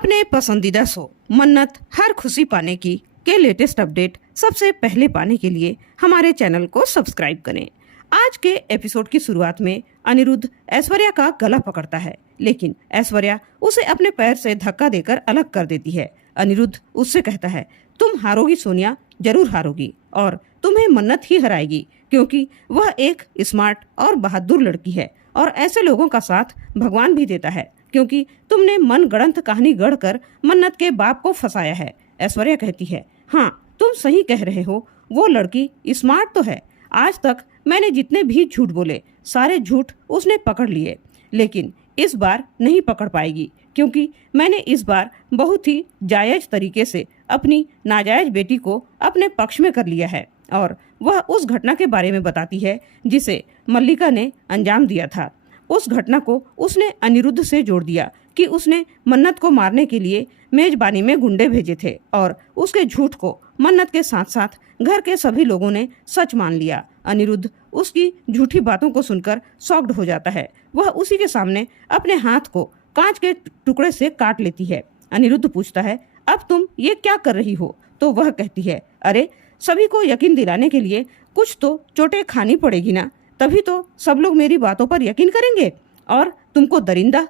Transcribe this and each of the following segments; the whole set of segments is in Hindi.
अपने पसंदीदा शो मन्नत हर खुशी पाने की के लेटेस्ट अपडेट सबसे पहले पाने के लिए हमारे चैनल को सब्सक्राइब करें। आज के एपिसोड की शुरुआत में अनिरुद्ध ऐश्वर्या का गला पकड़ता है, लेकिन ऐश्वर्या उसे अपने पैर से धक्का देकर अलग कर देती है। अनिरुद्ध उससे कहता है, तुम हारोगी सोनिया, जरूर हारोगी और तुम्हें मन्नत ही हराएगी, क्योंकि वह एक स्मार्ट और बहादुर लड़की है और ऐसे लोगों का साथ भगवान भी देता है, क्योंकि तुमने मन गढ़ंत कहानी गढ़कर मन्नत के बाप को फंसाया है। ऐश्वर्या कहती है, हाँ तुम सही कह रहे हो, वो लड़की स्मार्ट तो है। आज तक मैंने जितने भी झूठ बोले सारे झूठ उसने पकड़ लिए, लेकिन इस बार नहीं पकड़ पाएगी, क्योंकि मैंने इस बार बहुत ही जायज तरीके से अपनी नाजायज बेटी को अपने पक्ष में कर लिया है। और वह उस घटना के बारे में बताती है जिसे मल्लिका ने अंजाम दिया था। उस घटना को उसने अनिरुद्ध से जोड़ दिया कि उसने मन्नत को मारने के लिए मेजबानी में गुंडे भेजे थे, और उसके झूठ को मन्नत के साथ साथ घर के सभी लोगों ने सच मान लिया। अनिरुद्ध उसकी झूठी बातों को सुनकर शॉक्ड हो जाता है। वह उसी के सामने अपने हाथ को कांच के टुकड़े से काट लेती है। अनिरुद्ध पूछता है, अब तुम ये क्या कर रही हो? तो वह कहती है, अरे सभी को यकीन दिलाने के लिए कुछ तो चोटें खानी पड़ेगी ना, तभी तो सब लोग मेरी बातों पर यकीन करेंगे और तुमको दरिंदा।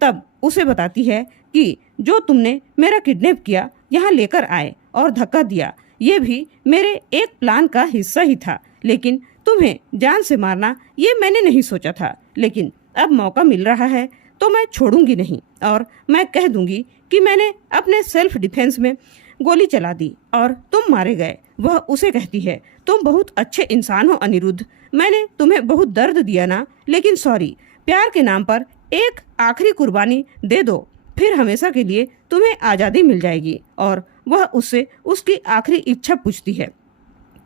तब उसे बताती है कि जो तुमने मेरा किडनैप किया, यहाँ लेकर आए और धक्का दिया, ये भी मेरे एक प्लान का हिस्सा ही था, लेकिन तुम्हें जान से मारना ये मैंने नहीं सोचा था। लेकिन अब मौका मिल रहा है तो मैं छोड़ूंगी नहीं, और मैं कह दूंगी कि मैंने अपने सेल्फ डिफेंस में गोली चला दी और तुम मारे गए। वह उसे कहती है, तुम बहुत अच्छे इंसान हो अनिरुद्ध, मैंने तुम्हें बहुत दर्द दिया ना, लेकिन सॉरी, प्यार के नाम पर एक आखिरी कुर्बानी दे दो, फिर हमेशा के लिए तुम्हें आज़ादी मिल जाएगी। और वह उससे उसकी आखिरी इच्छा पूछती है।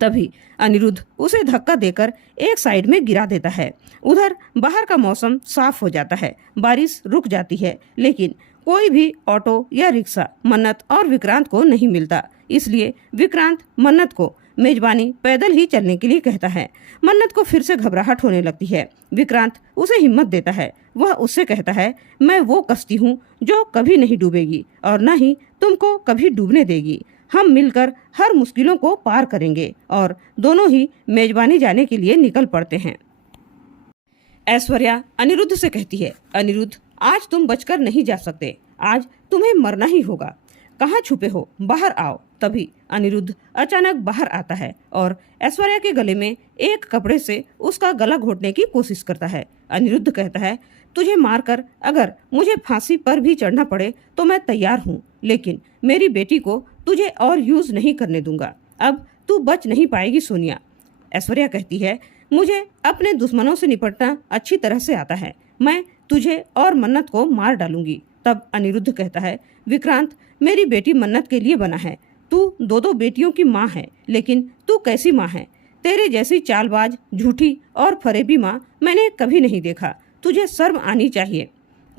तभी अनिरुद्ध उसे धक्का देकर एक साइड में गिरा देता है। उधर बाहर का मौसम साफ हो जाता है, बारिश रुक जाती है, लेकिन कोई भी ऑटो या रिक्शा मन्नत और विक्रांत को नहीं मिलता। इसलिए विक्रांत मन्नत को मेजबानी पैदल ही चलने के लिए कहता है। मन्नत को फिर से घबराहट होने लगती है। विक्रांत उसे हिम्मत देता है। वह उससे कहता है, मैं वो कश्ती हूँ जो कभी नहीं डूबेगी और न ही तुमको कभी डूबने देगी। हम मिलकर हर मुश्किलों को पार करेंगे। और दोनों ही मेजबानी जाने के लिए निकल पड़ते हैं। ऐश्वर्या अनिरुद्ध से कहती है, अनिरुद्ध आज तुम बचकर नहीं जा सकते, आज तुम्हें मरना ही होगा। कहाँ छुपे हो, बाहर आओ। तभी अनिरुद्ध अचानक बाहर आता है और ऐश्वर्या के गले में एक कपड़े से उसका गला घोटने की कोशिश करता है। अनिरुद्ध कहता है, तुझे मारकर अगर मुझे फांसी पर भी चढ़ना पड़े तो मैं तैयार हूँ, लेकिन मेरी बेटी को तुझे और यूज नहीं करने दूंगा। अब तू बच नहीं पाएगी सोनिया। ऐश्वर्या कहती है, मुझे अपने दुश्मनों से निपटना अच्छी तरह से आता है, मैं तुझे और मन्नत को मार डालूंगी। तब अनिरुद्ध कहता है, विक्रांत मेरी बेटी मन्नत के लिए बना है, तू दो दो बेटियों की माँ है, लेकिन तू कैसी माँ है? तेरे जैसी चालबाज, झूठी और फरेबी माँ मैंने कभी नहीं देखा, तुझे शर्म आनी चाहिए।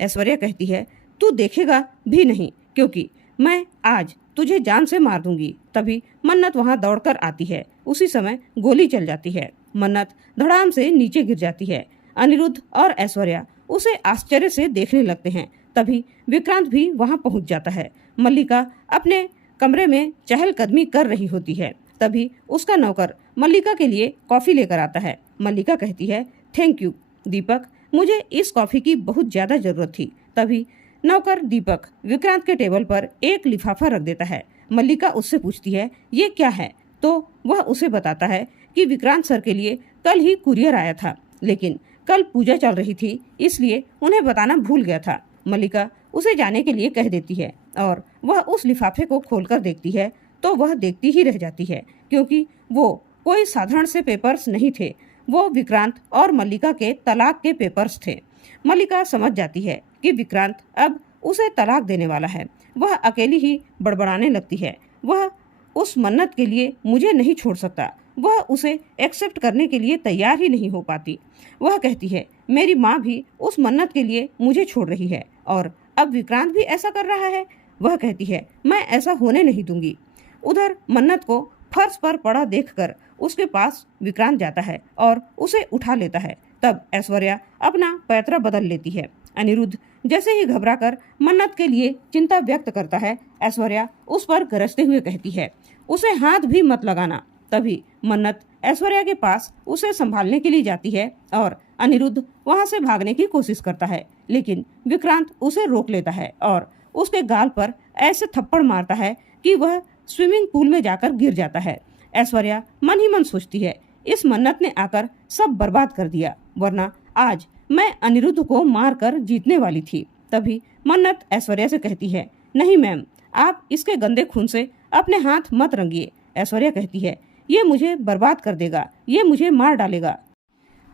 ऐश्वर्या कहती है, तू देखेगा भी नहीं, क्योंकि मैं आज तुझे जान से मार दूंगी। तभी मन्नत वहां दौड़कर आती है। उसी समय गोली चल जाती है। मन्नत धड़ाम से नीचे गिर जाती है। अनिरुद्ध और ऐश्वर्या उसे आश्चर्य से देखने लगते हैं। तभी विक्रांत भी वहां पहुंच जाता है। मल्लिका अपने कमरे में चहलकदमी कर रही होती है। तभी उसका नौकर मल्लिका के लिए कॉफी लेकर आता है। मल्लिका कहती है, थैंक यू दीपक, मुझे इस कॉफी की बहुत ज्यादा जरूरत थी। तभी नौकर दीपक विक्रांत के टेबल पर एक लिफाफा रख देता है। मल्लिका उससे पूछती है, ये क्या है? तो वह उसे बताता है कि विक्रांत सर के लिए कल ही कुरियर आया था, लेकिन कल पूजा चल रही थी, इसलिए उन्हें बताना भूल गया था। मल्लिका उसे जाने के लिए कह देती है और वह उस लिफाफे को खोलकर देखती है तो वह देखती ही रह जाती है, क्योंकि वो कोई साधारण से पेपर्स नहीं थे, वो विक्रांत और मल्लिका के तलाक के पेपर्स थे। मल्लिका समझ जाती है कि विक्रांत अब उसे तलाक देने वाला है। वह अकेली ही बड़बड़ाने लगती है, वह उस मन्नत के लिए मुझे नहीं छोड़ सकता, वह उसे एक्सेप्ट करने के लिए तैयार ही नहीं हो पाती। वह कहती है, मेरी माँ भी उस मन्नत के लिए मुझे छोड़ रही है और अब विक्रांत भी ऐसा कर रहा है। वह कहती है, मैं ऐसा होने नहीं दूंगी। उधर मन्नत को फर्श पर पड़ा देखकर उसके पास विक्रांत जाता है और उसे उठा लेता है। तब ऐश्वर्या अपना पैतरा बदल लेती है। अनिरुद्ध जैसे ही घबराकर मन्नत के लिए चिंता व्यक्त करता है, ऐश्वर्या उस पर गरजते हुए कहती है, उसे हाथ भी मत लगाना। तभी मन्नत ऐश्वर्या के पास उसे संभालने के लिए जाती है और अनिरुद्ध वहां से भागने की कोशिश करता है, लेकिन विक्रांत उसे रोक लेता है और उसके गाल पर ऐसे थप्पड़ मारता है कि वह स्विमिंग पूल में जाकर गिर जाता है। ऐश्वर्या मन ही मन सोचती है, इस मन्नत ने आकर सब बर्बाद कर दिया, वरना आज मैं अनिरुद्ध को मार कर जीतने वाली थी। तभी मन्नत ऐश्वर्या से कहती है, नहीं मैम, आप इसके गंदे खून से अपने हाथ मत रंगिए। ऐश्वर्या कहती है, ये मुझे बर्बाद कर देगा, ये मुझे मार डालेगा।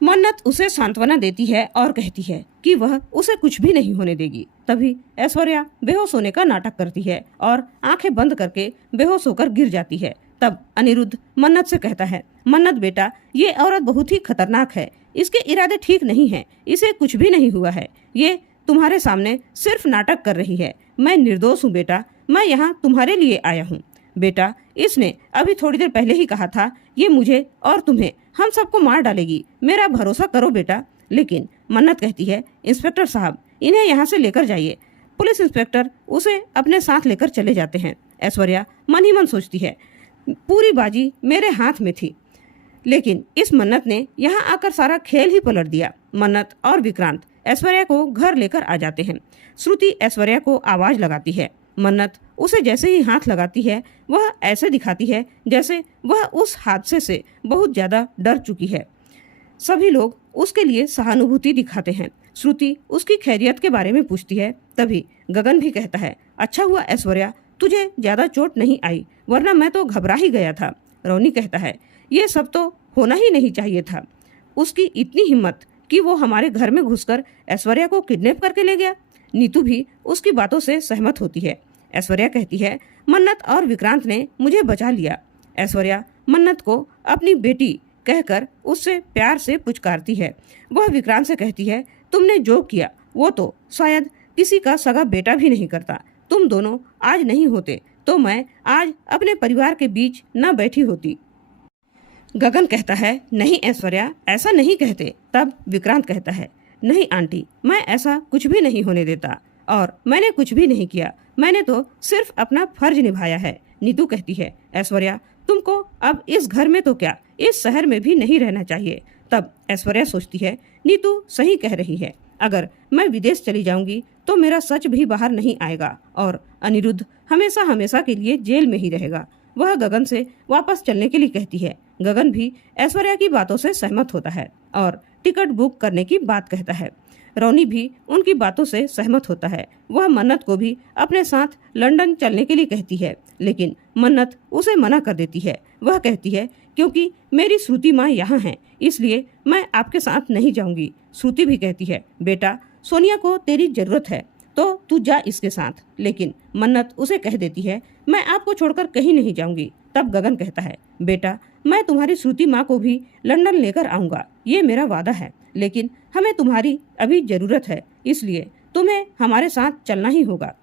मन्नत उसे सांत्वना देती है और कहती है कि वह उसे कुछ भी नहीं होने देगी। तभी ऐश्वर्या बेहोश होने का नाटक करती है और आंखें बंद करके बेहोश होकर गिर जाती है। तब अनिरुद्ध मन्नत से कहता है, मन्नत बेटा, ये औरत बहुत ही खतरनाक है, इसके इरादे ठीक नहीं हैं, इसे कुछ भी नहीं हुआ है, ये तुम्हारे सामने सिर्फ नाटक कर रही है। मैं निर्दोष हूँ बेटा, मैं यहाँ तुम्हारे लिए आया हूँ। बेटा, इसने अभी थोड़ी देर पहले ही कहा था ये मुझे और तुम्हें हम सबको मार डालेगी, मेरा भरोसा करो बेटा। लेकिन मन्नत कहती है, इंस्पेक्टर साहब, इन्हें यहाँ से लेकर जाइए। पुलिस इंस्पेक्टर उसे अपने साथ लेकर चले जाते हैं। ऐश्वर्या मन ही मन सोचती है, पूरी बाजी मेरे हाथ में थी, लेकिन इस मन्नत ने यहाँ आकर सारा खेल ही पलट दिया। मन्नत और विक्रांत ऐश्वर्या को घर लेकर आ जाते हैं। श्रुति ऐश्वर्या को आवाज लगाती है। मन्नत उसे जैसे ही हाथ लगाती है, वह ऐसे दिखाती है जैसे वह उस हादसे से बहुत ज्यादा डर चुकी है। सभी लोग उसके लिए सहानुभूति दिखाते हैं। श्रुति उसकी खैरियत के बारे में पूछती है। तभी गगन भी कहता है, अच्छा हुआ ऐश्वर्या, तुझे ज्यादा चोट नहीं आई, वरना मैं तो घबरा ही गया था। रोनी कहता है, ये सब तो होना ही नहीं चाहिए था। उसकी इतनी हिम्मत कि वो हमारे घर में घुसकर ऐश्वर्या को किडनैप करके ले गया। नीतू भी उसकी बातों से सहमत होती है। ऐश्वर्या कहती है, मन्नत और विक्रांत ने मुझे बचा लिया। ऐश्वर्या मन्नत को अपनी बेटी कहकर उससे प्यार से पुचकारती है। वह विक्रांत से कहती है, तुमने जो किया वो तो शायद किसी का सगा बेटा भी नहीं करता। तुम दोनों आज नहीं होते तो मैं आज अपने परिवार के बीच न बैठी होती। गगन कहता है, नहीं ऐश्वर्या, ऐसा नहीं कहते। तब विक्रांत कहता है, नहीं आंटी, मैं ऐसा कुछ भी नहीं होने देता और मैंने कुछ भी नहीं किया, मैंने तो सिर्फ अपना फर्ज निभाया है। नीतू कहती है, ऐश्वर्या, तुमको अब इस घर में तो क्या, इस शहर में भी नहीं रहना चाहिए। तब ऐश्वर्या सोचती है, नीतू सही कह रही है, अगर मैं विदेश चली जाऊंगी तो मेरा सच भी बाहर नहीं आएगा और अनिरुद्ध हमेशा हमेशा के लिए जेल में ही रहेगा। वह गगन से वापस चलने के लिए कहती है। गगन भी ऐश्वर्या की बातों से सहमत होता है और टिकट बुक करने की बात कहता है। रोनी भी उनकी बातों से सहमत होता है। वह मन्नत को भी अपने साथ लंदन चलने के लिए कहती है, लेकिन मन्नत उसे मना कर देती है। वह कहती है, क्योंकि मेरी श्रुति माँ यहाँ है, इसलिए मैं आपके साथ नहीं जाऊंगी। श्रुति भी कहती है, बेटा, सोनिया को तेरी जरूरत है तो तू जा इसके साथ। लेकिन मन्नत उसे कह देती है, मैं आपको छोड़कर कहीं नहीं जाऊंगी। तब गगन कहता है, बेटा, मैं तुम्हारी श्रुति माँ को भी लंदन लेकर आऊंगा, ये मेरा वादा है, लेकिन हमें तुम्हारी अभी जरूरत है, इसलिए तुम्हें हमारे साथ चलना ही होगा।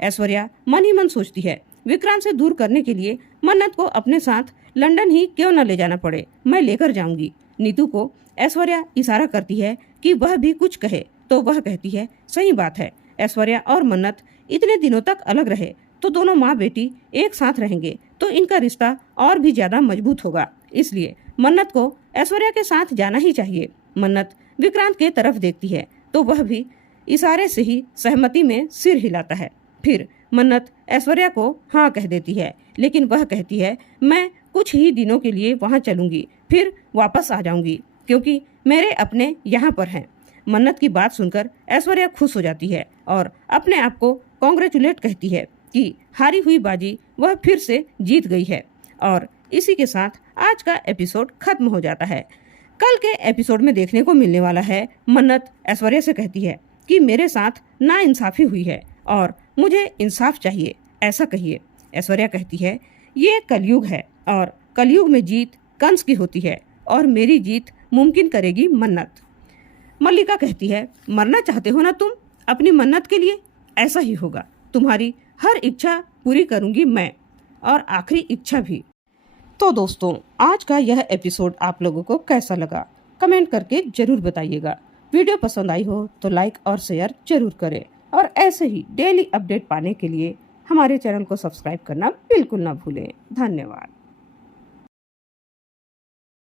ऐश्वर्या मन ही मन सोचती है, विक्रांत से दूर करने के लिए मन्नत को अपने साथ लंदन ही क्यों न ले जाना पड़े, मैं लेकर जाऊंगी। नीतू को ऐश्वर्या इशारा करती है कि वह भी कुछ कहे तो वह कहती है, सही बात है, ऐश्वर्या और मन्नत इतने दिनों तक अलग रहे तो दोनों माँ बेटी एक साथ रहेंगे तो इनका रिश्ता और भी ज्यादा मजबूत होगा, इसलिए मन्नत को ऐश्वर्या के साथ जाना ही चाहिए। मन्नत विक्रांत के तरफ देखती है तो वह भी इशारे से ही सहमति में सिर हिलाता है। फिर मन्नत ऐश्वर्या को हाँ कह देती है, लेकिन वह कहती है, मैं कुछ ही दिनों के लिए वहाँ चलूंगी, फिर वापस आ जाऊंगी, क्योंकि मेरे अपने यहाँ पर हैं। मन्नत की बात सुनकर ऐश्वर्या खुश हो जाती है और अपने आप को कॉन्ग्रेचुलेट कहती है कि हारी हुई बाजी वह फिर से जीत गई है। और इसी के साथ आज का एपिसोड खत्म हो जाता है। कल के एपिसोड में देखने को मिलने वाला है, मन्नत ऐश्वर्या से कहती है कि मेरे साथ नाइंसाफी हुई है और मुझे इंसाफ चाहिए, ऐसा कहिए। ऐश्वर्या कहती है, ये कलयुग है और कलयुग में जीत कंस की होती है और मेरी जीत मुमकिन करेगी मन्नत। मल्लिका कहती है, मरना चाहते हो ना तुम अपनी मन्नत के लिए, ऐसा ही होगा, तुम्हारी हर इच्छा पूरी करूंगी मैं, और आखिरी इच्छा भी। तो दोस्तों, आज का यह एपिसोड आप लोगों को कैसा लगा कमेंट करके जरूर बताइएगा। वीडियो पसंद आई हो तो लाइक और शेयर जरूर करें। और ऐसे ही डेली अपडेट पाने के लिए हमारे चैनल को सब्सक्राइब करना बिल्कुल ना भूलें। धन्यवाद।